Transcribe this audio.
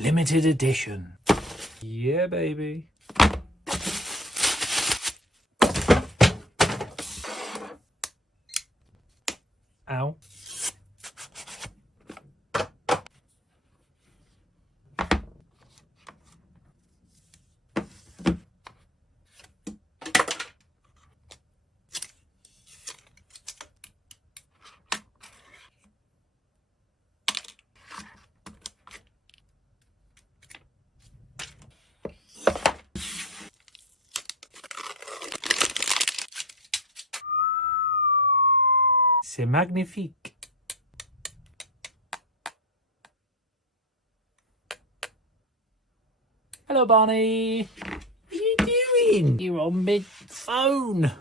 Limited edition. Yeah, baby. Ow. C'est magnifique. Hello, Barney. What are you doing? You're on mid phone.